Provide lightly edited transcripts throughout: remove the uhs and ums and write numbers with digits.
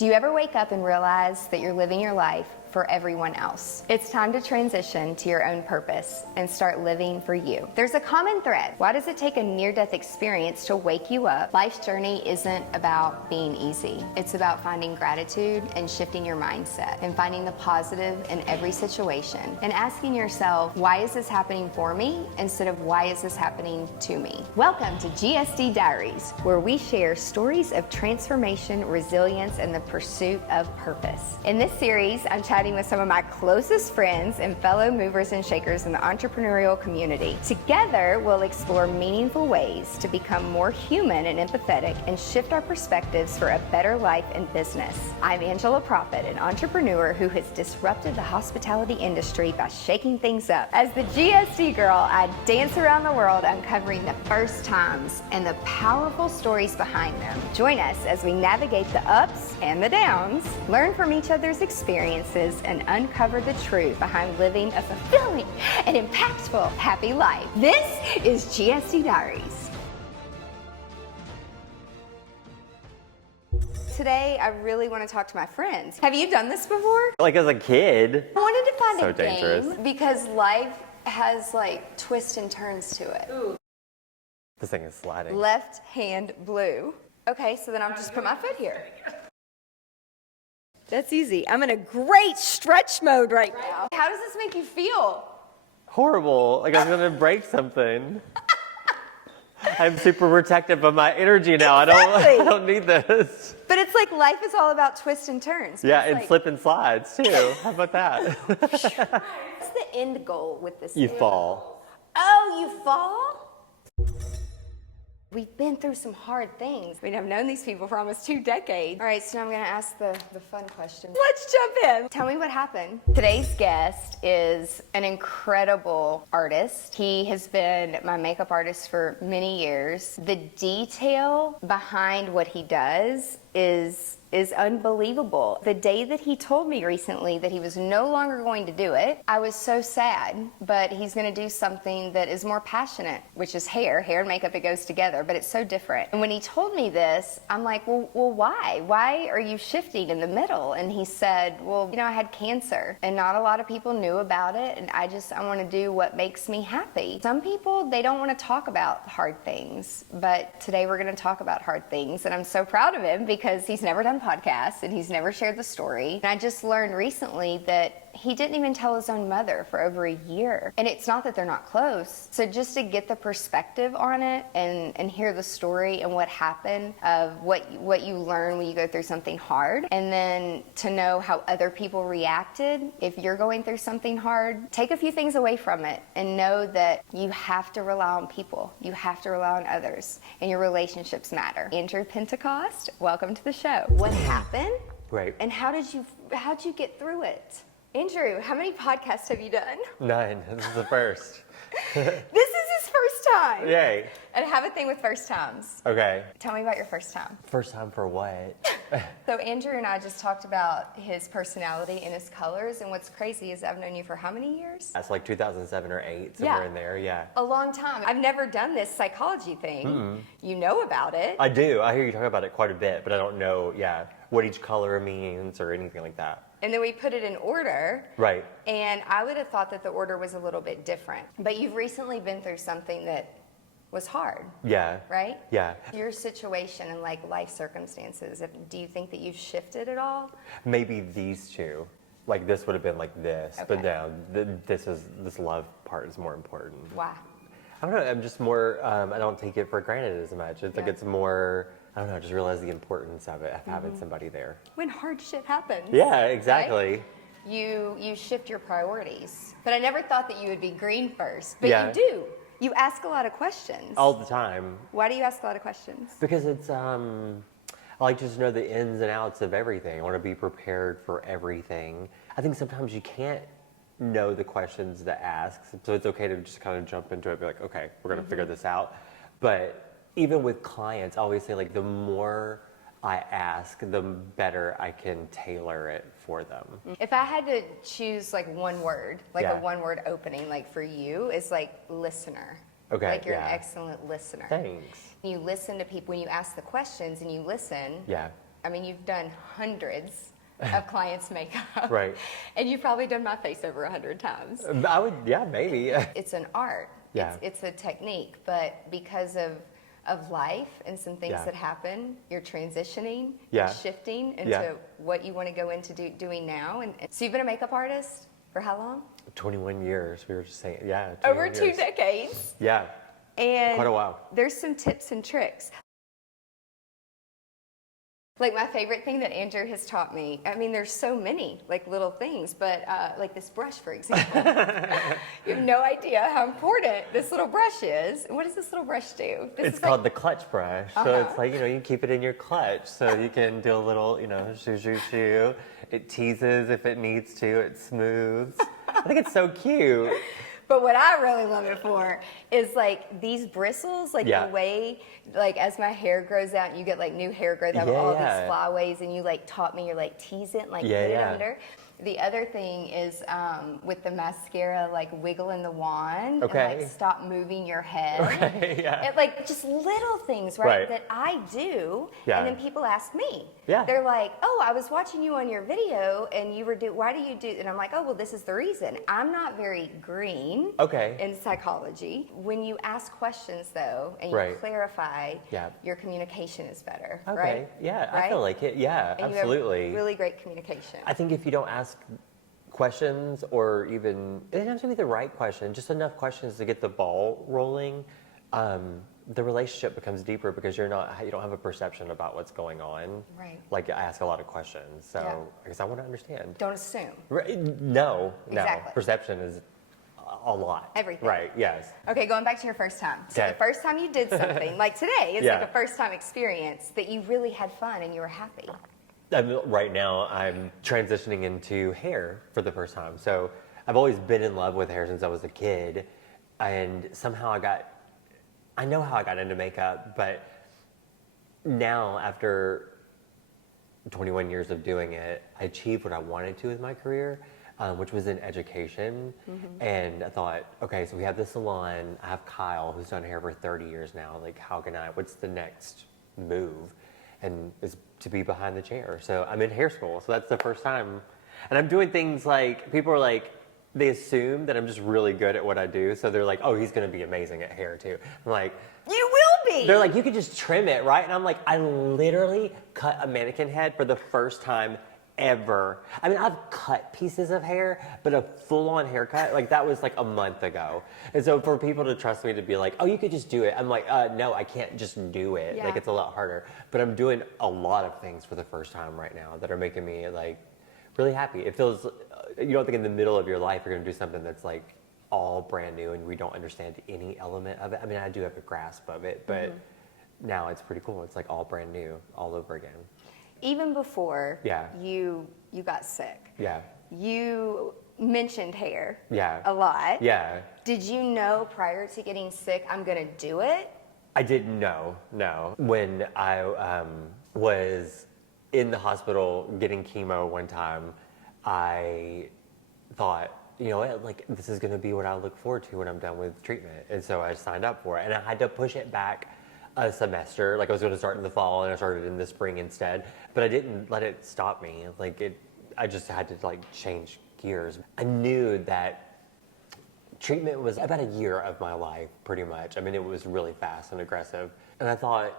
Do you ever wake up and realize that you're living your life for everyone else? It's time to transition to your own purpose and start living for you. There's a common thread. Why does it take a near-death experience to wake you up? Life's journey isn't about being easy. It's about finding gratitude and shifting your mindset and finding the positive in every situation and asking yourself, why is this happening for me instead of why is this happening to me? Welcome to GSD Diaries, where we share stories of transformation, resilience, and the pursuit of purpose. In this series, I'm chatting with some of my closest friends and fellow movers and shakers in the entrepreneurial community. Together, we'll explore meaningful ways to become more human and empathetic and shift our perspectives for a better life and business. I'm Proffitt, an entrepreneur who has disrupted the hospitality industry by shaking things up. As the GSD girl, I dance around the world uncovering the first times and the powerful stories behind them. Join us as we navigate the ups and the downs, learn from each other's experiences, and uncover the truth behind living a fulfilling and impactful happy life. This is GSD Diaries. Today, I really want to talk to my friends. Have you done this before? Like as a kid. I wanted to find So a dangerous. game because life has like twists and turns to it. Ooh. This thing is sliding. Left hand blue. Okay, so then I'll just put my foot here. That's easy. I'm in a great stretch mode right now. How does this make you feel? Horrible. Like I was gonna break something. I'm super protective of my energy now. Exactly. I don't need this. But it's like life is all about twists and turns. Yeah, It's and like, slip and slides too. How about that? what's the end goal with this? You fall. Oh, you fall? We've been through some hard things. I mean, I've known these people for almost 2 decades. All right, so now I'm gonna ask the fun question. Let's jump in. Tell me what happened. Today's guest is an incredible artist. He has been my makeup artist for many years. The detail behind what he does is unbelievable. The day that he told me recently that he was no longer going to do it, I was so sad, but he's gonna do something that is more passionate, which is hair. Hair and makeup, it goes together, but it's so different. And when he told me this, I'm like, well, why? Why are you shifting in the middle? And he said, well, you know, I had cancer and not a lot of people knew about it, and I wanna do what makes me happy. Some people, they don't wanna talk about hard things, but today we're gonna talk about hard things, and I'm so proud of him because he's never done podcasts and he's never shared the story. And I just learned recently that he didn't even tell his own mother for over a year. And it's not that they're not close. So just to get the perspective on it and hear the story and what happened of what you learn when you go through something hard, and then to know how other people reacted. If you're going through something hard, take a few things away from it and know that you have to rely on people. You have to rely on others, and your relationships matter. Andrew Pentecost, welcome to the show. What happened? Right. And how'd you get through it? Andrew, how many podcasts have you done? 9. This is the first. This is his first time. Yay. And I have a thing with first times. Okay. Tell me about your first time. First time for what? So Andrew and I just talked about his personality and his colors, and what's crazy is I've known you for how many years? That's like 2007 or 8, somewhere in there, yeah. A long time. I've never done this psychology thing. Mm-hmm. You know about it. I do. I hear you talk about it quite a bit, but I don't know, what each color means or anything like that. And then we put it in order. Right. And I would have thought that the order was a little bit different. But you've recently been through something that was hard. Yeah. Right? Yeah. Your situation and like life circumstances, do you think that you've shifted at all? Maybe these two. Like this would have been like this, Okay. but now this love part is more important. Why? I don't know. I'm just more. I don't take it for granted as much. It's like Yeah. it's more. I don't know. I just realize the importance of it, of having somebody there. When hard shit happens. Yeah, exactly. Right? You shift your priorities. But I never thought that you would be green first. But Yeah. you do. You ask a lot of questions. All the time. Why do you ask a lot of questions? Because it's. I like to just know the ins and outs of everything. I want to be prepared for everything. I think sometimes you can't know the questions to ask, so it's okay to just kind of jump into it and be like, okay, we're going to figure this out. But even with clients, I always say like the more I ask, the better I can tailor it for them. If I had to choose like one word, like Yeah. a one word opening, like for you, is like listener. Okay, Like you're an yeah. excellent listener. Thanks. You listen to people when you ask the questions and you listen. Yeah. I mean, you've done hundreds of clients' makeup. Right. And you've probably done my face over 100 times. I would, yeah, maybe. It's an art. Yeah. It's a technique, but because of life and some things Yeah. that happen, you're transitioning, Yeah. you're shifting into Yeah. what you want to go into doing now. And so you've been a makeup artist for how long? 21 years, we were just saying, yeah. Over 21 2 years. decades. Yeah, And quite a while. there's some tips and tricks. Like my favorite thing that Andrew has taught me, I mean, there's so many like little things, but like this brush, for example. You have no idea how important this little brush is. What does this little brush do? This It's is called like, the clutch brush. So Uh-huh. it's like, you keep it in your clutch so you can do a little, shoo, shoo, shoo. It teases if it needs to. It smooths. I think it's so cute. but what I really love it for is like these bristles, like Yeah. the way, like as my hair grows out and you get like new hair growth, I have all Yeah. these flyaways and you like taught me, you're like tease it, like Yeah, put yeah. it under. The other thing is with the mascara, like wiggling the wand Okay. and like stop moving your head. Okay, yeah. It, like just little things, right, Right. that I do, Yeah. and then people ask me. Yeah. They're like, "Oh, I was watching you on your video, and you were why do you do?" And I'm like, "Oh, well, this is the reason. I'm not very green Okay. in psychology. When you ask questions, though, and you Right. clarify, Yeah. your communication is better, Okay. right? Yeah, I Right? feel like it. Yeah, And absolutely. You have really great communication. I think if you don't ask questions or even, it doesn't have to be the right question, just enough questions to get the ball rolling, the relationship becomes deeper because you don't have a perception about what's going on. Right. Like I ask a lot of questions, so Yeah. I guess I want to understand. Don't assume. Right, no. Exactly. Perception is a lot. Everything. Right, yes. Okay, going back to your first time. So Okay. the first time you did something, like today, it's Yeah. like a first time experience that you really had fun and you were happy. Right now, I'm transitioning into hair for the first time. So I've always been in love with hair since I was a kid. And somehow I know how I got into makeup, but now after 21 years of doing it, I achieved what I wanted to with my career, which was in education. And I thought, okay, so we have this salon. I have Kyle, who's done hair for 30 years now. Like, what's the next move? And it's to be behind the chair. So I'm in hair school. So that's the first time. And I'm doing things like, people are like, they assume that I'm just really good at what I do. So they're like, oh, he's going to be amazing at hair too. I'm like, You will be. they're like, you could just trim it, right? And I'm like, I literally cut a mannequin head for the first time ever. I mean, I've cut pieces of hair, but a full-on haircut, like that was like a month ago. And so for people to trust me to be like, oh, you could just do it. I'm like, no, I can't just do it. Yeah. Like it's a lot harder. But I'm doing a lot of things for the first time right now that are making me like really happy. It feels, you don't think in the middle of your life you're gonna do something that's like all brand new and we don't understand any element of it. I mean, I do have a grasp of it, but now it's pretty cool. It's like all brand new, all over again. Even before Yeah. you got sick, Yeah. you mentioned hair Yeah. a lot. Yeah. Did you know prior to getting sick, I'm going to do it? I didn't know, no. When I was in the hospital getting chemo one time, I thought, you know what, like this is gonna be what I look forward to when I'm done with treatment. And so I signed up for it and I had to push it back a semester. Like I was gonna start in the fall and I started in the spring instead, but I didn't let it stop me. I just had to like change gears. I knew that treatment was about a year of my life, pretty much. I mean, it was really fast and aggressive. And I thought,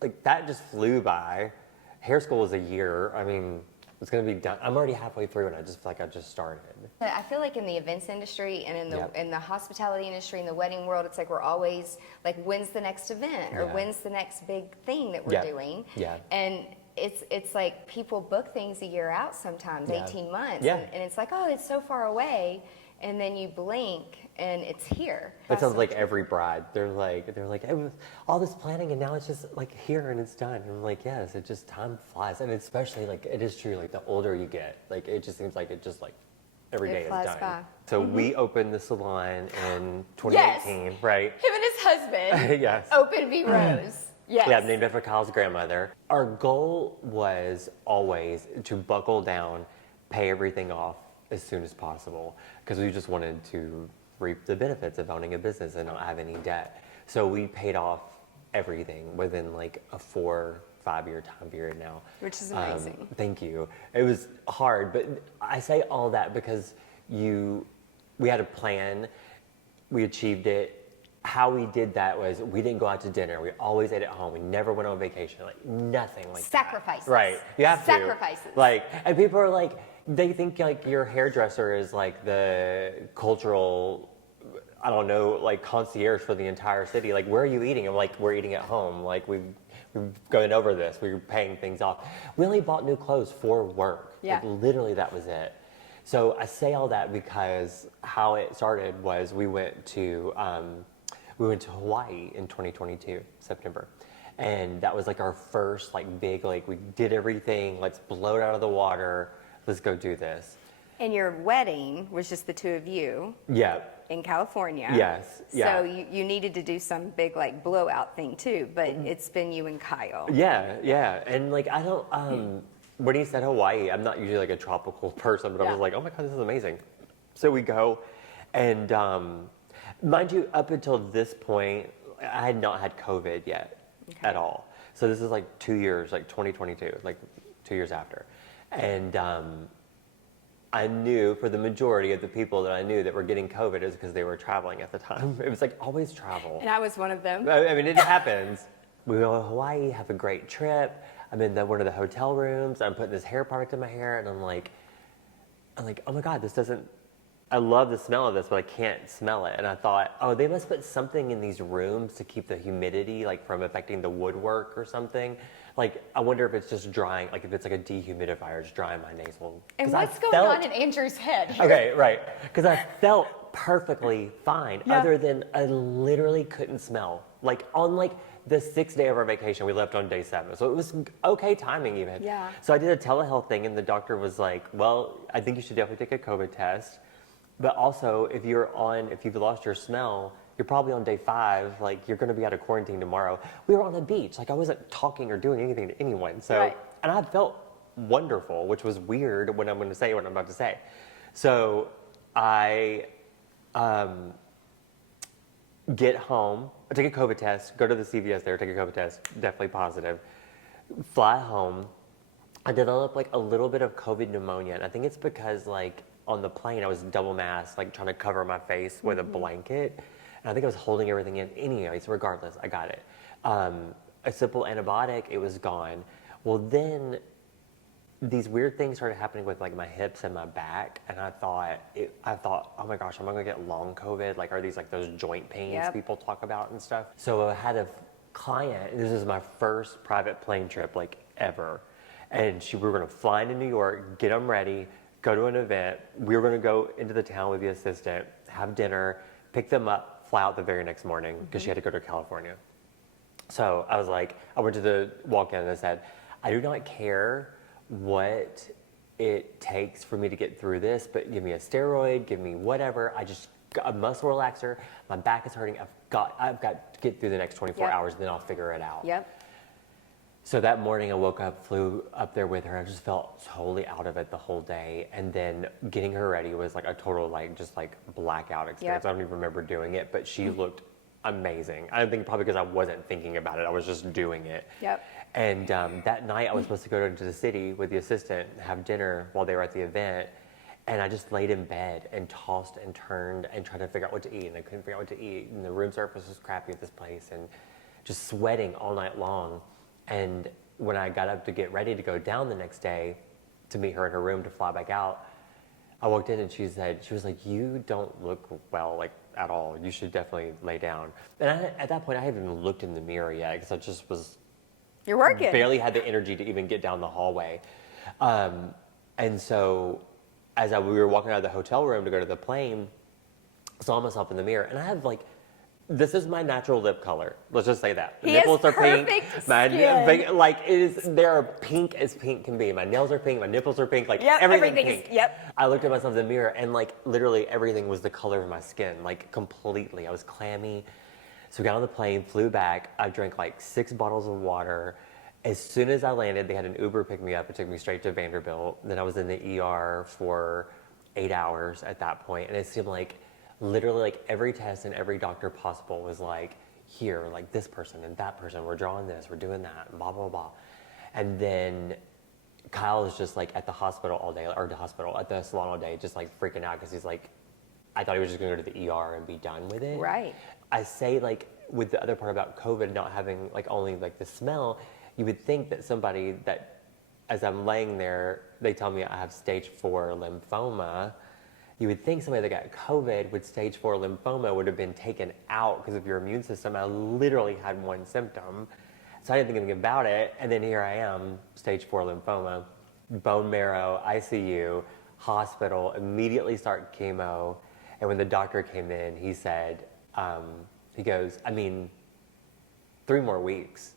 like, that just flew by. Hair school is a year. I mean, it's going to be done. I'm already halfway through and I just feel like I just started. I feel like in the events industry and Yep. in the hospitality industry, in the wedding world, it's like we're always like, when's the next event or Yeah. when's the next big thing that we're Yeah. doing? Yeah. And it's like people book things a year out sometimes, Yeah. 18 months. Yeah. And it's like, oh, it's so far away. And then you blink and it's here. That That's sounds so like true. every bride. They're like, it was all this planning and now it's just like here and it's done. And I'm like, yes, it just, time flies. And especially like, it is true, like the older you get, like it just seems like it just like every It day is flies done. by. So we opened the salon in 2018, right? Him and his husband. Yes. Open V Rose. Yes. Yeah, named after Kyle's grandmother. Our goal was always to buckle down, pay everything off as soon as possible, because we just wanted to reap the benefits of owning a business and not have any debt. So we paid off everything within like a 5-year time period now. Which is amazing. Thank you. It was hard, but I say all that because we had a plan, we achieved it. How we did that was we didn't go out to dinner. We always ate at home. We never went on vacation. Like nothing like Sacrifices. that. Right. You have Sacrifices. to. Like, and people are like, they think like your hairdresser is like the cultural, I don't know, like concierge for the entire city. Like, where are you eating? I'm like, we're eating at home. Like we've going over this. We're paying things off. We only bought new clothes for work. Yeah. Like, literally that was it. So I say all that because how it started was we went to Hawaii in 2022, September. And that was like our first like big, like we did everything, let's blow it out of the water, let's go do this. And your wedding was just the two of you. Yeah. In California. Yes. Yeah. So you needed to do some big like blowout thing too, but it's been you and Kyle. Yeah, yeah. And like I don't when he said Hawaii, I'm not usually like a tropical person, but I was like, oh my God, this is amazing. So we go and mind you, up until this point, I had not had COVID yet at all. So this is like 2 years, like 2022, like 2 years after. And I knew for the majority of the people that I knew that were getting COVID is because they were traveling at the time. It was like always travel. And I was one of them. I mean, it happens. We go to Hawaii, have a great trip. I'm in one of the hotel rooms. I'm putting this hair product in my hair, and I'm like, oh my God, this doesn't. I love the smell of this, but I can't smell it. And I thought, oh, they must put something in these rooms to keep the humidity, like from affecting the woodwork or something. Like, I wonder if it's just drying, like if it's like a dehumidifier, just drying my nasal. And what's going on in Andrew's head here? Okay, right. Because I felt perfectly fine, other than I literally couldn't smell. Like on like the 6th day of our vacation, we left on day 7. So it was okay timing even. Yeah. So I did a telehealth thing and the doctor was like, well, I think you should definitely take a COVID test. But also, if you've lost your smell, you're probably on day 5, like you're going to be out of quarantine tomorrow. We were on a beach, like I wasn't talking or doing anything to anyone. So, and I felt wonderful, which was weird when I'm going to say what I'm about to say. So I get home, I take a COVID test, go to the CVS there, take a COVID test, definitely positive. Fly home. I developed like a little bit of COVID pneumonia, and I think it's because like on the plane I was double masked, like trying to cover my face with a blanket, and I think I was holding everything in. Anyways, regardless, I got it. A simple antibiotic, it was gone. Well, then these weird things started happening with like my hips and my back, and I thought, oh my gosh, am I gonna get long COVID? Like, are these like those joint pains people talk about and stuff? So I had a client, this is my first private plane trip like ever, and we were gonna fly into New York, get them ready, go to an event. We were gonna go into the town with the assistant, have dinner, pick them up, fly out the very next morning because she had to go to California. So I was like, I went to the walk-in and I said, I do not care what it takes for me to get through this, but give me a steroid, give me whatever. I just got a muscle relaxer. My back is hurting. I've got to get through the next 24 hours, then I'll figure it out. So that morning I woke up, flew up there with her. I just felt totally out of it the whole day. And then getting her ready was like a total just blackout experience. I don't even remember doing it, but she looked amazing. I think probably because I wasn't thinking about it. I was just doing it. And that night I was supposed to go into the city with the assistant, have dinner while they were at the event. And I just laid in bed and tossed and turned and tried to figure out what to eat. And I couldn't figure out what to eat. And the room service was crappy at this place and just sweating all night long. And when I got up to get ready to go down the next day to meet her in her room to fly back out, I walked in and she was like, you don't look well, like at all. You should definitely lay down. And at that point, I hadn't even looked in the mirror yet because I just was You're working. Barely had the energy to even get down the hallway. And so as we were walking out of the hotel room to go to the plane, I saw myself in the mirror. And I have this is my natural lip color. Let's just say that. He Nipples has are pink. perfect My skin. they're pink as pink can be. My nails are pink. My nipples are pink. Everything pink. I looked at myself in the mirror and literally everything was the color of my skin, completely. I was clammy. So we got on the plane, flew back. I drank 6 bottles of water. As soon as I landed, they had an Uber pick me up. It took me straight to Vanderbilt. Then I was in the ER for 8 hours at that point, and it seemed like literally every test and every doctor possible was here, this person and that person, we're drawing this, we're doing that, and blah, blah, blah. And then Kyle is just like at the hospital all day, or at the salon all day, just like freaking out because he's like, I thought he was just gonna go to the ER and be done with it. Right. I say, like, with the other part about COVID not having like only like the smell, you would think that somebody that, as I'm laying there, they tell me I have stage 4 lymphoma. You would think somebody that got COVID with stage 4 lymphoma would have been taken out because of your immune system. I literally had one symptom. So I didn't think anything about it. And then here I am, stage 4 lymphoma, bone marrow, ICU, hospital, immediately start chemo. And when the doctor came in, he said, he goes, I mean, 3 more weeks.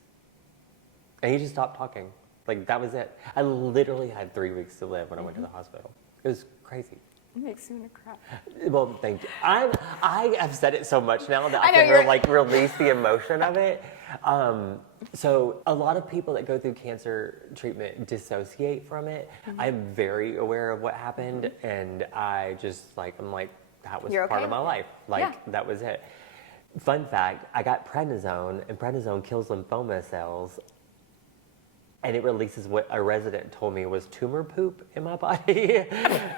And he just stopped talking. Like, that was it. I literally had 3 weeks to live when I went to the hospital. It was crazy. It makes me want to cry. Well, thank you. I have said it so much now that I know can like release the emotion of it. So a lot of people that go through cancer treatment dissociate from it. I'm very aware of what happened, and I just like, I'm like, that was You're part okay of my with it. life. Like, that was it. Fun fact, I got prednisone, and prednisone kills lymphoma cells. And it releases what a resident told me was tumor poop in my body.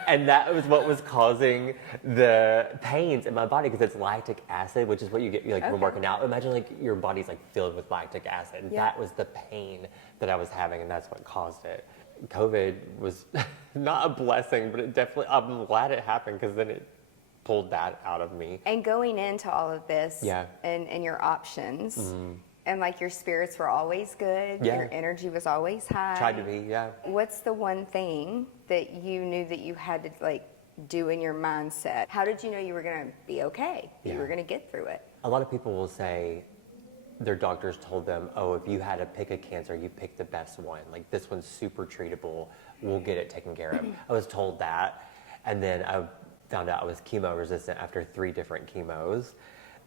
And that was what was causing the pains in my body, because it's lactic acid, which is what you get like from working out. Imagine like your body's like filled with lactic acid. Yeah. That was the pain that I was having, and that's what caused it. COVID was not a blessing, but it definitely, I'm glad it happened, because then it pulled that out of me. And going into all of this Yeah. and your options, and like your spirits were always good, Yeah. your energy was always high. Tried to be, yeah. What's the one thing that you knew that you had to like do in your mindset? How did you know you were going to be okay? That you were going to get through it? A lot of people will say their doctors told them, oh, if you had to pick a cancer, you pick the best one. Like, this one's super treatable. We'll get it taken care of. I was told that. And then I found out I was chemo resistant after 3 different chemos.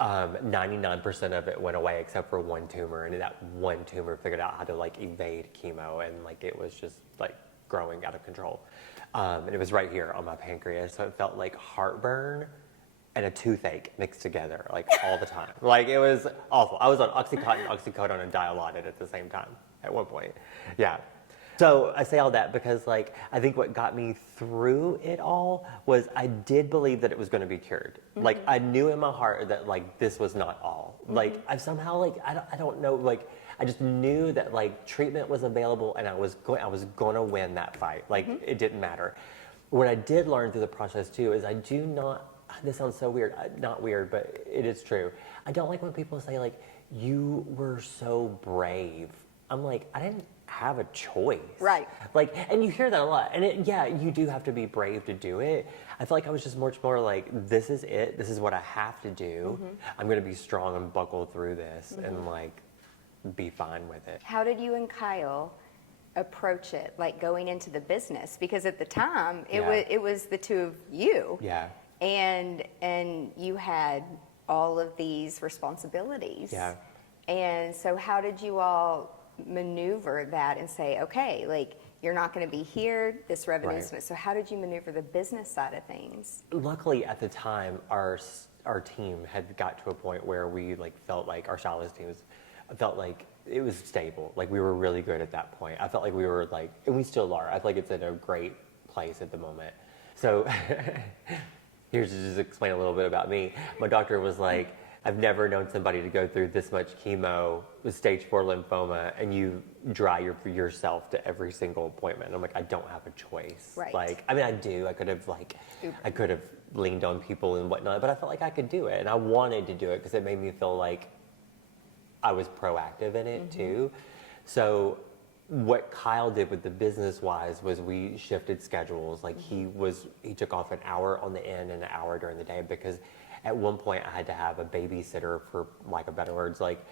99% of it went away except for one tumor, and that one tumor figured out how to like evade chemo, and like it was just like growing out of control. And it was right here on my pancreas, so it felt like heartburn and a toothache mixed together, like all the time. Like, it was awful. I was on Oxycontin, oxycodone, and Dilaudid at the same time at one point. Yeah. So I say all that because, like, I think what got me through it all was I did believe that it was going to be cured. Like, I knew in my heart that, like, this was not all. Like, I somehow, like, I don't know, like, I just knew that, like, treatment was available, and I was going to win that fight. Like, it didn't matter. What I did learn through the process, too, is I do not, this sounds so weird, not weird, but it is true. I don't like when people say, like, you were so brave. I'm like, I didn't have a choice. Right. Like, and you hear that a lot. And yeah, you do have to be brave to do it. I feel like I was just much more like, this is it. This is what I have to do. I'm going to be strong and buckle through this and like be fine with it. How did you and Kyle approach it, like going into the business? Because at the time, it was the two of you. Yeah. And you had all of these responsibilities. Yeah. And so how did you all maneuver that and say, okay, like, you're not going to be here, this revenue's Right. so how did you maneuver the business side of things? Luckily, at the time, our team had got to a point where we like felt like our stylist teams felt like it was stable. Like, we were really good at that point. I felt like we were like, and we still are. I feel like it's in a great place at the moment. So here's to just explain a little bit about me. My doctor was like, I've never known somebody to go through this much chemo with stage 4 lymphoma and you dry yourself to every single appointment. And I'm like, I don't have a choice. Right. Like, I mean, I do. I could have leaned on people and whatnot, but I felt like I could do it. And I wanted to do it because it made me feel like I was proactive in it too. So what Kyle did with the business-wise was we shifted schedules. Like, he took off an hour on the end and an hour during the day, because at one point I had to have a babysitter, for lack of better words, like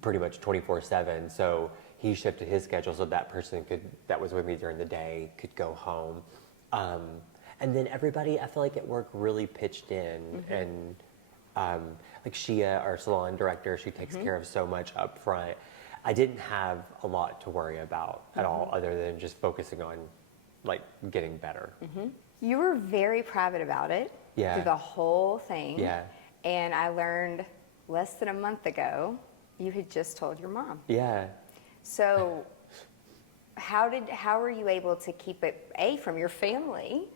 pretty much 24/7. So he shifted his schedule so that person that was with me during the day could go home. And then everybody, I feel like at work, really pitched in. And like Shia, our salon director, she takes care of so much up front. I didn't have a lot to worry about at all, other than just focusing on like getting better. You were very private about it through the whole thing. Yeah. And I learned less than a month ago, you had just told your mom. Yeah. So how were you able to keep it from your family,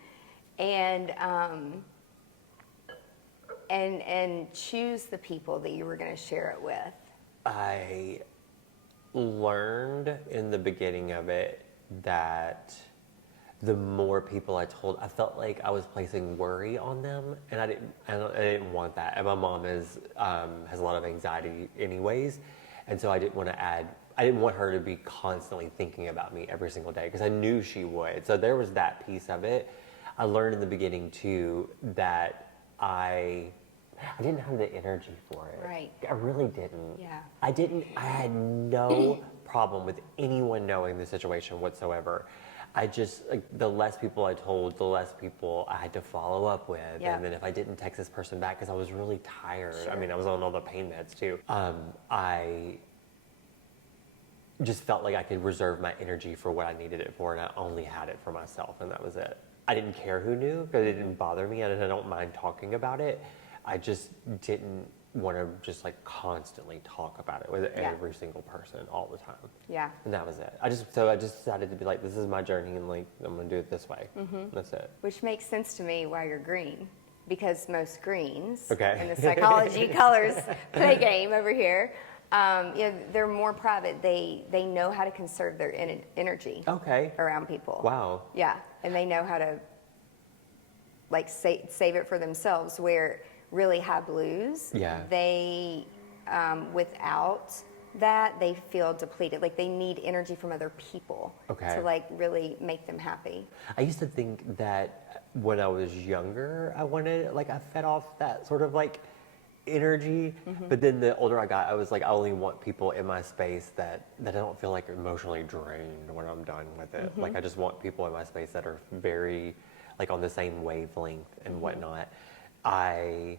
and choose the people that you were going to share it with? I learned in the beginning of it that the more people I told, I felt like I was placing worry on them, and I didn't want that. And my mom has a lot of anxiety anyways, and so I didn't want her to be constantly thinking about me every single day, because I knew she would. So there was that piece of it. I learned in the beginning too that I didn't have the energy for it. Right. I really didn't. Yeah. I had no problem with anyone knowing the situation whatsoever. I just, like, the less people I told, the less people I had to follow up with. Yeah. And then if I didn't text this person back, because I was really tired. Sure. I mean, I was on all the pain meds too. I just felt like I could reserve my energy for what I needed it for, and I only had it for myself, and that was it. I didn't care who knew, because it didn't bother me, and I don't mind talking about it. I just didn't want to just like constantly talk about it with every single person all the time. Yeah. And that was it. I just decided to be like, this is my journey, and like I'm gonna do it this way. That's it. Which makes sense to me why you're green, because most greens Okay. in the psychology colors play game over here, they're more private. They know how to conserve their energy Okay. around people. Wow. Yeah, and they know how to like save it for themselves. Where really high blues, they without that they feel depleted. Like they need energy from other people to like really make them happy. I used to think that when I was younger, I fed off that sort of like energy, but then the older I got, I was like, I only want people in my space that I don't feel like emotionally drained when I'm done with it. Like I just want people in my space that are very like on the same wavelength and whatnot. I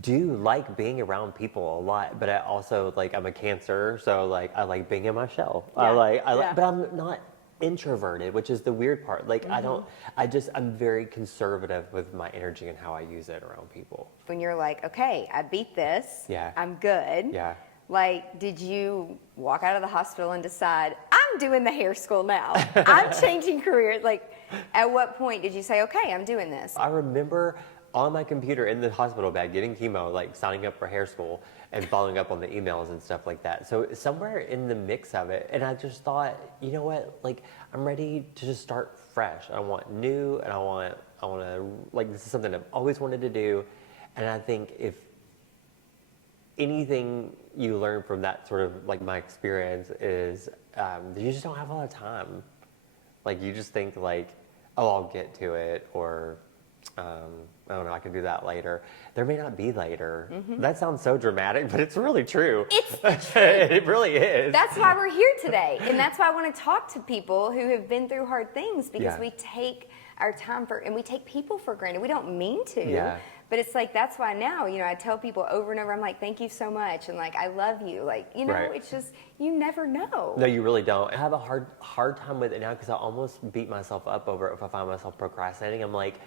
do like being around people a lot, but I also like, I'm a Cancer, so like I like being in my shell. But I'm not introverted, which is the weird part. Like I'm very conservative with my energy and how I use it around people. When you're like, okay, I beat this, I'm good. Yeah. Like, did you walk out of the hospital and decide, I'm doing the hair school now, I'm changing careers? Like, at what point did you say, okay, I'm doing this? I remember on my computer in the hospital bed getting chemo, like signing up for hair school and following up on the emails and stuff like that. So somewhere in the mix of it, and I just thought, you know what, like I'm ready to just start fresh. I want new, and I want to, like, this is something I've always wanted to do. And I think if anything you learn from that sort of like my experience is you just don't have a lot of time. Like you just think like, oh, I'll get to it, or I don't know, I can do that later. There may not be later. That sounds so dramatic, but it's really true. It's It really is. That's why we're here today. And that's why I want to talk to people who have been through hard things, because we take our time and we take people for granted. We don't mean to. But it's like, that's why now, I tell people over and over, I'm like, thank you so much. And like, I love you. Like, it's just, you never know. No, you really don't. I have a hard time with it now, because I almost beat myself up over it if I find myself procrastinating. I'm like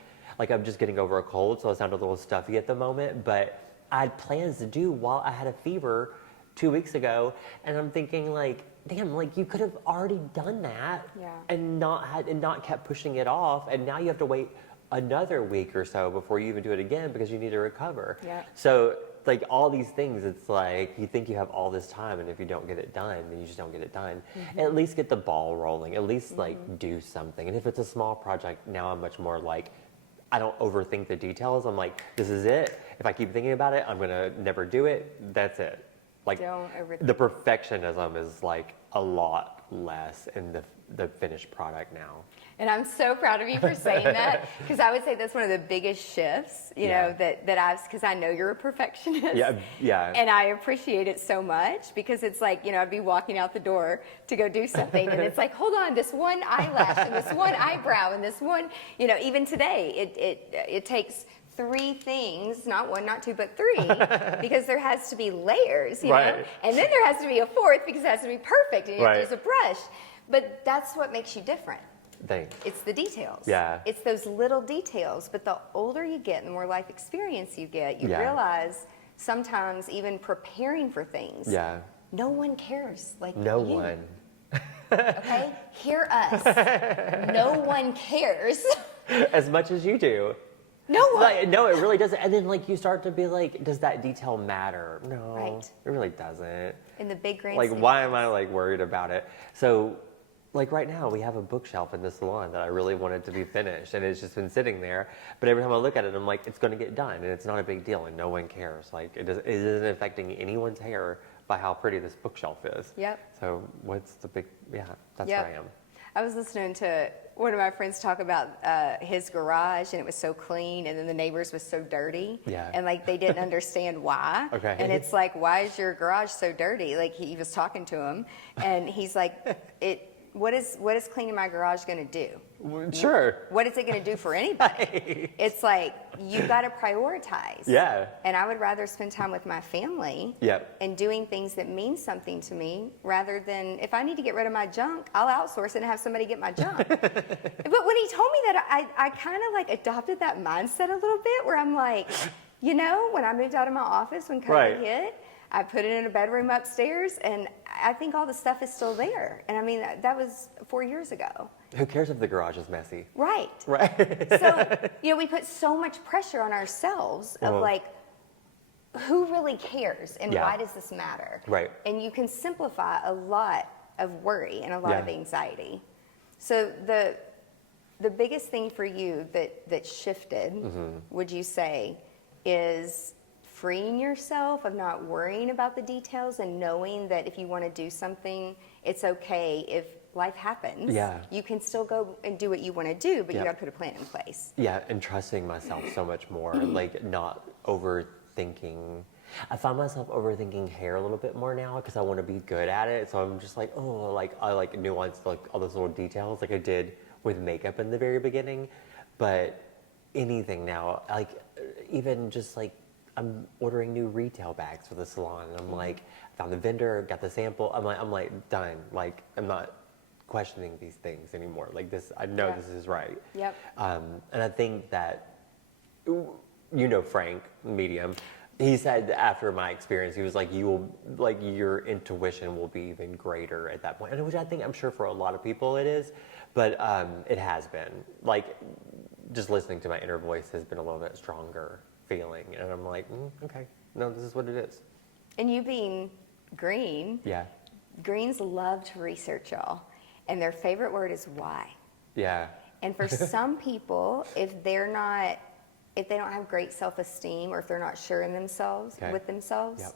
I'm just getting over a cold, so I sound a little stuffy at the moment. But I had plans to do while I had a fever 2 weeks ago, and I'm thinking like, damn, like you could have already done that and not kept pushing it off, and now you have to wait another week or so before you even do it again because you need to recover. So like all these things, it's like you think you have all this time, and if you don't get it done, then you just don't get it done. At least get the ball rolling, at least like do something. And if it's a small project, now I'm much more like, I don't overthink the details. I'm like, this is it. If I keep thinking about it, I'm gonna never do it. That's it. Like the perfectionism is like a lot less in the finished product now. And I'm so proud of you for saying that, because I would say that's one of the biggest shifts, you know, that I've, because I know you're a perfectionist. And I appreciate it so much, because it's like, I'd be walking out the door to go do something, and it's like, hold on, this one eyelash and this one eyebrow and this one, even today, it takes 3 things, not 1, not 2, but 3, because there has to be layers, you know? And then there has to be a 4th, because it has to be perfect, and you have to use a brush. But that's what makes you different. Thanks. It's the details. It's those little details. But the older you get and the more life experience you get, you realize sometimes even preparing for things, no one cares like no you. one. Okay? Hear us. No one cares. As much as you do. No one. Like, no, it really doesn't. And then like you start to be like, does that detail matter? No, Right. it really doesn't. In the big grand Like, scheme why of am I like worried about it? So, like right now, we have a bookshelf in the salon that I really wanted to be finished, and it's just been sitting there. But every time I look at it, I'm like, it's going to get done, and it's not a big deal, and no one cares. Like, it isn't affecting anyone's hair by how pretty this bookshelf is. Yep. So, what's the big? Yeah, that's Yep. where I am. I was listening to one of my friends talk about his garage, and it was so clean, and then the neighbors was so dirty. Yeah. And like they didn't understand why. Okay. And it's like, why is your garage so dirty? Like he was talking to him, and he's like, what is cleaning my garage going to do? Sure. What is it going to do for anybody? Right. It's like you got to prioritize. Yeah. And I would rather spend time with my family. Yep. And doing things that mean something to me, rather than if I need to get rid of my junk, I'll outsource it and have somebody get my junk. But when he told me that, I kind of like adopted that mindset a little bit, where I'm like, you know, when I moved out of my office when COVID Right. hit, I put it in a bedroom upstairs, and I think all the stuff is still there. And I mean, that was 4 years ago. Who cares if the garage is messy? Right. Right. So, you know, we put so much pressure on ourselves of like, who really cares and Yeah. why does this matter? Right. And you can simplify a lot of worry and a lot of Yeah. anxiety. So the biggest thing for you that shifted, would you say, is freeing yourself of not worrying about the details and knowing that if you want to do something, it's okay if life happens. Yeah. You can still go and do what you want to do, but Yep. you got to put a plan in place. Yeah, and trusting myself so much more, like not overthinking. I find myself overthinking hair a little bit more now because I want to be good at it. So I'm just like, oh, like I like nuance like all those little details like I did with makeup in the very beginning. But anything now, like even just like I'm ordering new retail bags for the salon, and I'm like, found the vendor, got the sample. I'm like done. Like I'm not questioning these things anymore. Like this, I know Yeah. this is right. Yep. And I think that, you know, Frank, medium, he said after my experience, he was like, your intuition will be even greater at that point. And which I think, I'm sure for a lot of people it is, but it has been. Like, just listening to my inner voice has been a little bit stronger feeling. And I'm like, okay, no, this is what it is. And you being green, Yeah. greens love to research, y'all. And their favorite word is why. Yeah. And for some people, if they don't have great self-esteem, or if they're not sure in themselves, Okay. with themselves,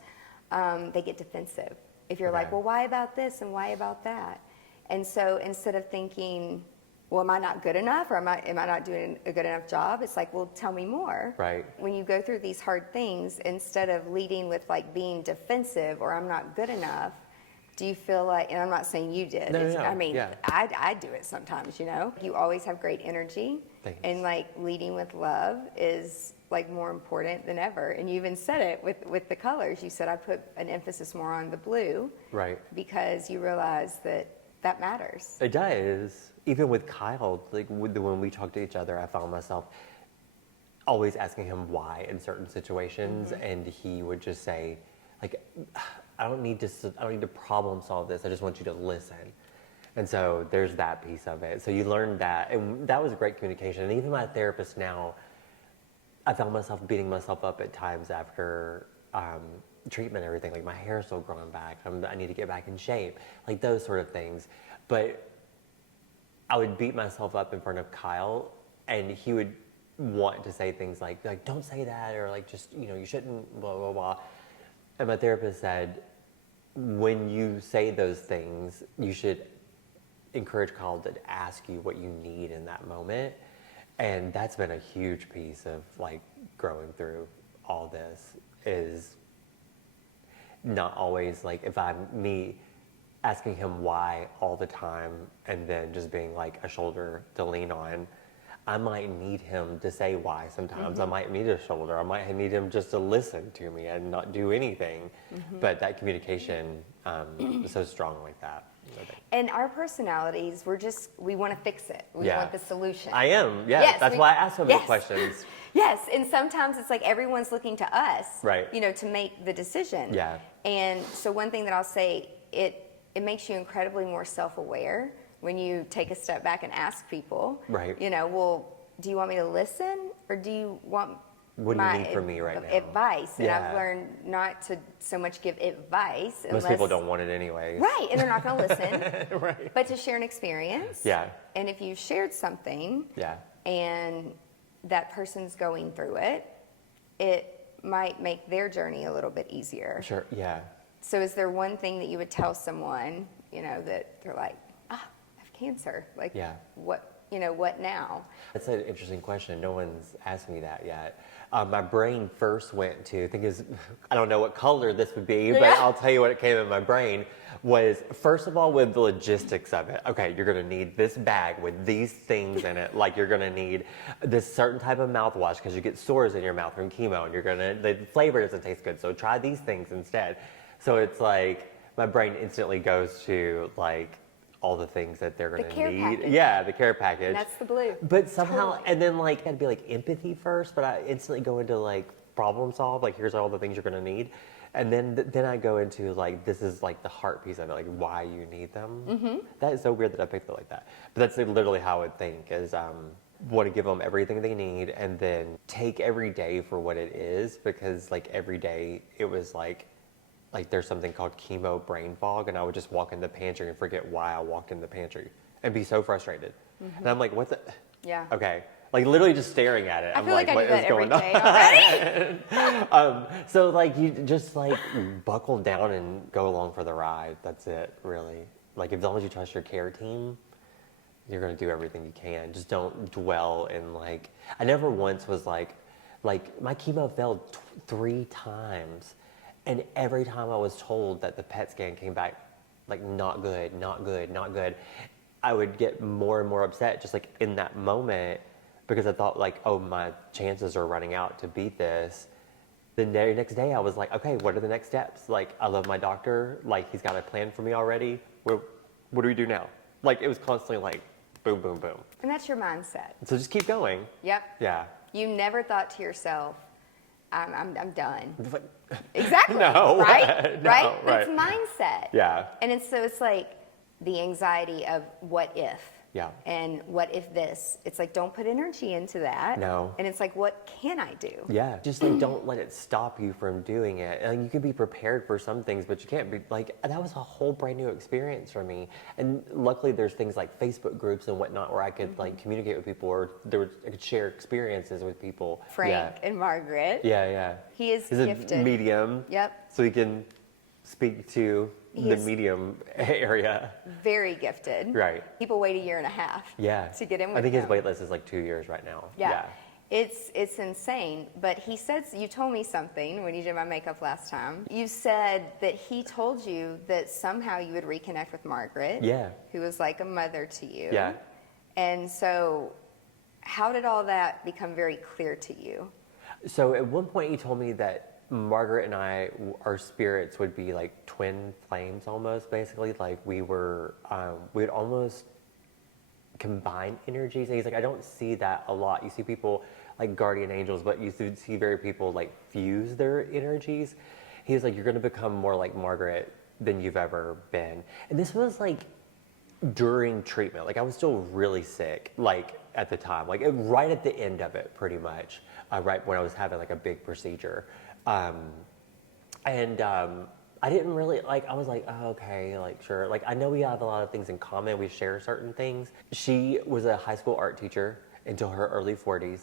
Yep. they get defensive. If you're Okay. like, well, why about this and why about that? And so instead of thinking, well, am I not good enough, or am I not doing a good enough job? It's like, well, tell me more. Right. When you go through these hard things, instead of leading with like being defensive or I'm not good enough, do you feel like, and I'm not saying you did, No. I mean, Yeah. I do it sometimes, you know? You always have great energy. Thanks. And like leading with love is like more important than ever. And you even said it with the colors. You said I put an emphasis more on the blue. Right. Because you realize that matters. It does. Even with Kyle, like when we talk to each other, I found myself always asking him why in certain situations, and he would just say, like, I don't need to problem solve this. I just want you to listen. And so there's that piece of it. So you learn that, and that was great communication. And even my therapist now, I found myself beating myself up at times after treatment and everything. Like my hair is still growing back. I need to get back in shape. Like those sort of things. But I would beat myself up in front of Kyle, and he would want to say things like don't say that, or like just, you know, you shouldn't, blah, blah, blah. And my therapist said, when you say those things, you should encourage Kyle to ask you what you need in that moment. And that's been a huge piece of like growing through all this, is not always like if I'm me asking him why all the time and then just being like a shoulder to lean on. I might need him to say why sometimes. I might need a shoulder. I might need him just to listen to me and not do anything. But that communication is so strong like that. And our personalities, we want to fix it. We want the solution. I am, yeah. Yes, That's why I ask so many questions. Yes, and sometimes it's like everyone's looking to us, Right. you know, to make the decision. Yeah. And so one thing that I'll say, it it makes you incredibly more self-aware when you take a step back and ask people, Right. you know, well, do you want me to listen or do you want What do you my need from me right now? advice? And I've Yeah. learned not to so much give advice Most people don't want it anyways. Right, and they're not going to listen. Right. But to share an experience. Yeah. And if you've shared something Yeah. and that person's going through it, it might make their journey a little bit easier. Sure. Yeah. So is there one thing that you would tell someone, you know, that they're like, I have cancer. Like, Yeah. what now? That's an interesting question. No one's asked me that yet. My brain first went to, I don't know what color this would be, but I'll tell you what it came in my brain was, first of all, with the logistics of it. Okay, you're going to need this bag with these things in it. Like you're going to need this certain type of mouthwash because you get sores in your mouth from chemo and the flavor doesn't taste good. So try these things instead. So it's like my brain instantly goes to like all the things that they're going to need. Package. Yeah, the care package. And that's the blue. But somehow, Totally. and then like, that'd be like empathy first, but I instantly go into like problem solve, like here's all the things you're gonna need. And then I go into like, this is like the heart piece of it, like why you need them. Mm-hmm. That is so weird that I picked it like that. But that's like literally how I would think is, want to give them everything they need and then take every day for what it is, because like every day it was like there's something called chemo brain fog, and I would just walk in the pantry and forget why I walked in the pantry and be so frustrated. Mm-hmm. And I'm like, what the? Yeah. Okay. Like literally just staring at it. I I'm feel like I what do that is every going on? day already. So like you just like buckle down and go along for the ride. That's it, really. Like as long as you trust your care team, you're gonna do everything you can. Just don't dwell in like. I never once was like my chemo failed 3 times. And every time I was told that the PET scan came back like not good, not good, not good, I would get more and more upset just like in that moment, because I thought like, oh, my chances are running out to beat this. The next day I was like, okay, what are the next steps? Like, I love my doctor. Like, he's got a plan for me already. What do we do now? Like, it was constantly like boom, boom, boom. And that's your mindset. So just keep going. Yep. Yeah. You never thought to yourself, I'm done. It's like, Exactly. No. Right? No, right? right. It's mindset. Yeah. And it's like the anxiety of what if. Yeah. And what if this? It's like, don't put energy into that. No. And it's like, what can I do? Yeah, just like don't let it stop you from doing it. And you can be prepared for some things, but you can't be like, that was a whole brand new experience for me. And luckily there's things like Facebook groups and whatnot where I could like communicate with people, or I could share experiences with people. Frank and Margaret. Yeah. He is He's gifted. a medium. Yep. So he can speak to the He's- medium area. Very gifted. Right. People wait 1.5 years Yeah. to get in with I think him. his wait list is like 2 years right now. Yeah. It's insane. But he said, you told me something when you did my makeup last time. You said that he told you that somehow you would reconnect with Margaret. Yeah. Who was like a mother to you. Yeah. And so how did all that become very clear to you? So at one point he told me that Margaret and I, our spirits would be like twin flames almost, basically. Like we would almost combine energies. And he's like, I don't see that a lot. You see people like guardian angels, but you see very people like fuse their energies. He was like, you're going to become more like Margaret than you've ever been. And this was like during treatment. Like I was still really sick, like at the time, like right at the end of it, pretty much, right when I was having like a big procedure. I didn't really I was like, oh, okay, like sure. Like I know we have a lot of things in common. We share certain things. She was a high school art teacher until her early 40s,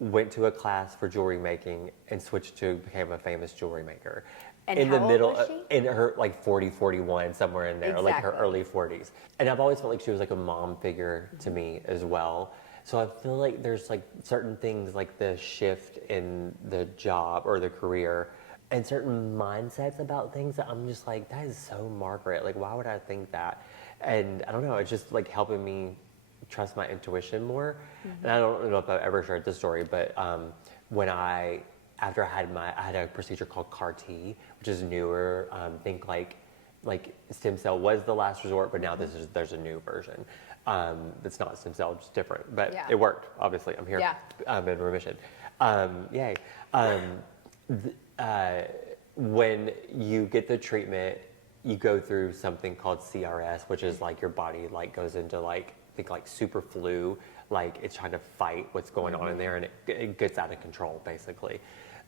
went to a class for jewelry making and switched to became a famous jewelry maker. And in how the old middle, was she? in her like 40, 41, somewhere in there, like her Exactly. early 40s. And I've always felt like she was like a mom figure to me as well. So I feel like there's like certain things like the shift in the job or the career and certain mindsets about things that I'm just like, that is so Margaret. Like, why would I think that? And I don't know, it's just like helping me trust my intuition more. Mm-hmm. And I don't know if I've ever shared this story, but after I had a procedure called CAR T, which is newer. Think like stem cell was the last resort, but now there's a new version. It's not stem cell, just different, but Yeah. it worked. Obviously, I'm here. Yeah. I'm in remission. Yay. When you get the treatment, you go through something called CRS, which is like your body like goes into like, I think like super flu, like it's trying to fight what's going on in there, and it gets out of control basically.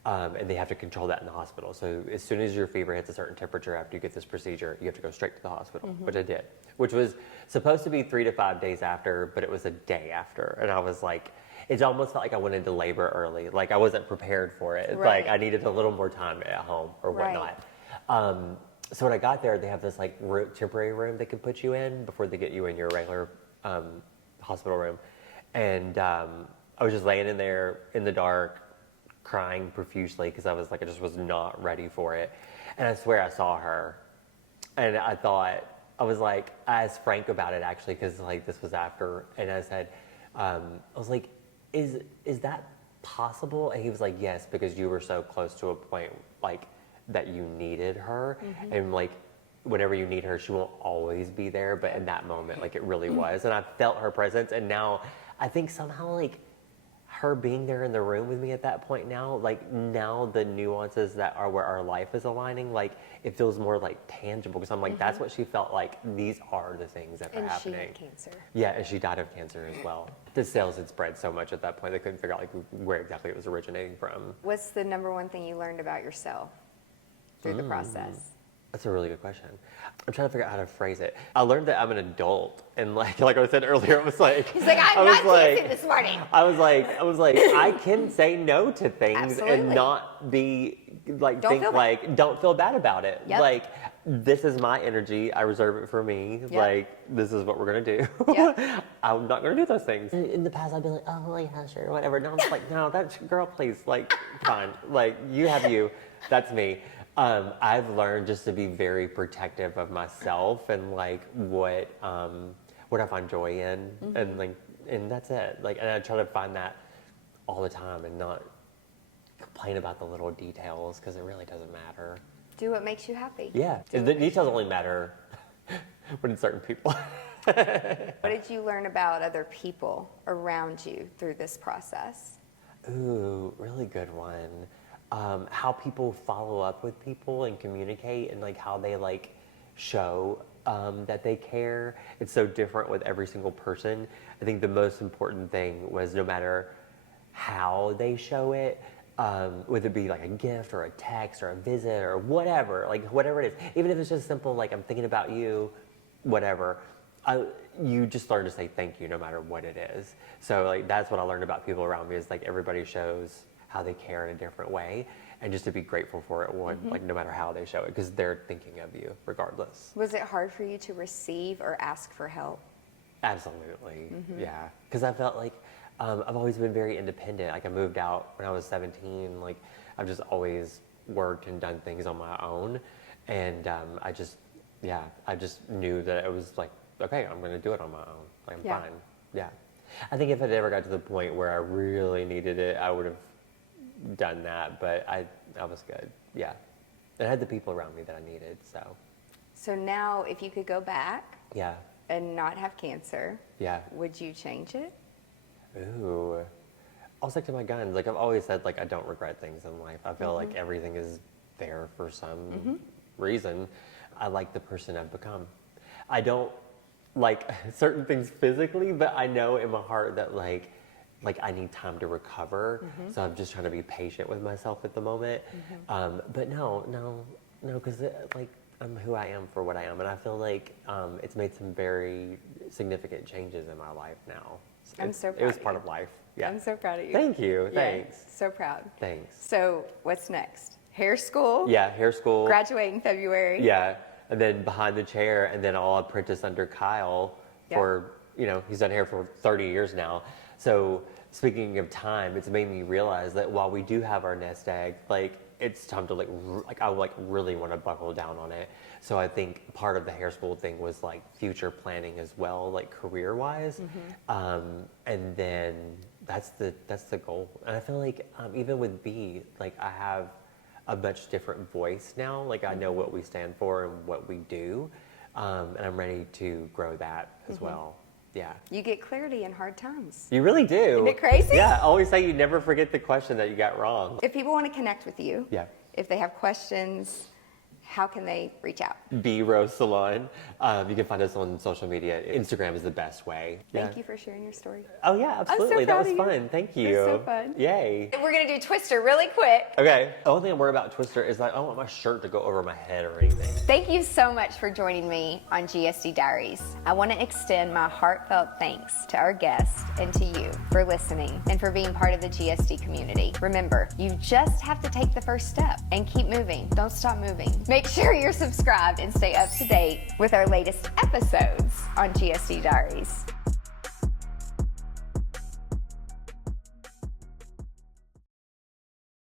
And they have to control that in the hospital. So as soon as your fever hits a certain temperature after you get this procedure, you have to go straight to the hospital, which I did, which was supposed to be 3 to 5 days after, but it was a day after. And I was like, it almost felt like I went into labor early. Like I wasn't prepared for it. Right. Like I needed a little more time at home or whatnot. So when I got there, they have this like temporary room they can put you in before they get you in your regular hospital room. And I was just laying in there in the dark, crying profusely because I was like, I just was not ready for it. And I swear I saw her. And I thought, I was like, I asked Frank about it actually, because like this was after, and I said, I was like, is that possible? And he was like, yes, because you were so close to a point like that you needed her. And like, whenever you need her, she won't always be there, but in that moment, like it really was. And I felt her presence, and now I think somehow like her being there in the room with me at that point now, like now the nuances that are where our life is aligning, like it feels more like tangible, because I'm like, that's what she felt like. These are the things that are happening. And she had cancer. Yeah, and she died of cancer as well. The sales had spread so much at that point, they couldn't figure out like where exactly it was originating from. What's the number one thing you learned about yourself through the process? That's a really good question. I'm trying to figure out how to phrase it. I learned that I'm an adult, and like I said earlier, it was like, He's like, I'm not dancing this morning. I was like, I can say no to things Absolutely. and not be like, Don't feel bad. don't feel bad about it. Yep. Like, this is my energy. I reserve it for me. Yep. Like, this is what we're gonna do. Yep. I'm not gonna do those things. In the past, I'd be like, oh yeah, sure, whatever. Now I'm just like, no, that's girl, please, like, fine. Like, you have you. That's me. I've learned just to be very protective of myself and like what I find joy in, and that's it. Like, and I try to find that all the time and not complain about the little details, because it really doesn't matter. Do what makes you happy. Yeah, Do the what makes details only matter when it's certain people. What did you learn about other people around you through this process? Ooh, really good one. How people follow up with people and communicate, and like how they like show that they care. It's so different with every single person. I think the most important thing was no matter how they show it, whether it be like a gift or a text or a visit or whatever, like whatever it is, even if it's just simple, like I'm thinking about you, whatever, you just learn to say thank you no matter what it is. So like that's what I learned about people around me, is like everybody shows how they care in a different way, and just to be grateful for it, like no matter how they show it, because they're thinking of you regardless. Was it hard for you to receive or ask for help? Absolutely, yeah. Because I felt like I've always been very independent. Like I moved out when I was 17. Like I've just always worked and done things on my own, and I just knew that it was like, okay, I'm gonna do it on my own. Like I'm fine. Yeah. I think if it ever got to the point where I really needed it, I would have done that, but I was good. Yeah. And I had the people around me that I needed, so. So now if you could go back Yeah. and not have cancer, Yeah. would you change it? Ooh. I'll stick to my guns. Like I've always said, like I don't regret things in life. I feel like everything is there for some reason. I like the person I've become. I don't like certain things physically, but I know in my heart that like I need time to recover. So I'm just trying to be patient with myself at the moment. But no, because like I'm who I am for what I am, and I feel like it's made some very significant changes in my life now. I'm so proud It was of part you. of life. Yeah. I'm so proud of you. Thank you. Yeah, Thanks. so proud. Thanks. So what's next? Hair school? Yeah, hair school. Graduate in February? Yeah, and then behind the chair, and then I'll apprentice under Kyle for, he's done hair for 30 years now. So speaking of time, it's made me realize that while we do have our nest egg, like it's time to I really want to buckle down on it. So I think part of the hair school thing was like future planning as well, like career wise. And then that's the goal. And I feel like even with B, like I have a much different voice now. Like I know what we stand for and what we do. And I'm ready to grow that as well. Yeah. You get clarity in hard times. You really do. Isn't it crazy? Yeah, I always say you never forget the question that you got wrong. If people want to connect with you, Yeah. if they have questions, how can they reach out? B Rose Salon. You can find us on social media. Instagram is the best way. Thank you for sharing your story. Oh yeah, absolutely. That proud was of you. fun. Thank you. It was so fun. Yay. We're gonna do Twister really quick. Okay. The only thing I'm worried about Twister is like I don't want my shirt to go over my head or anything. Thank you so much for joining me on GSD Diaries. I want to extend my heartfelt thanks to our guests and to you for listening and for being part of the GSD community. Remember, you just have to take the first step and keep moving. Don't stop moving. Make sure you're subscribed and stay up to date with our latest episodes on GSD Diaries.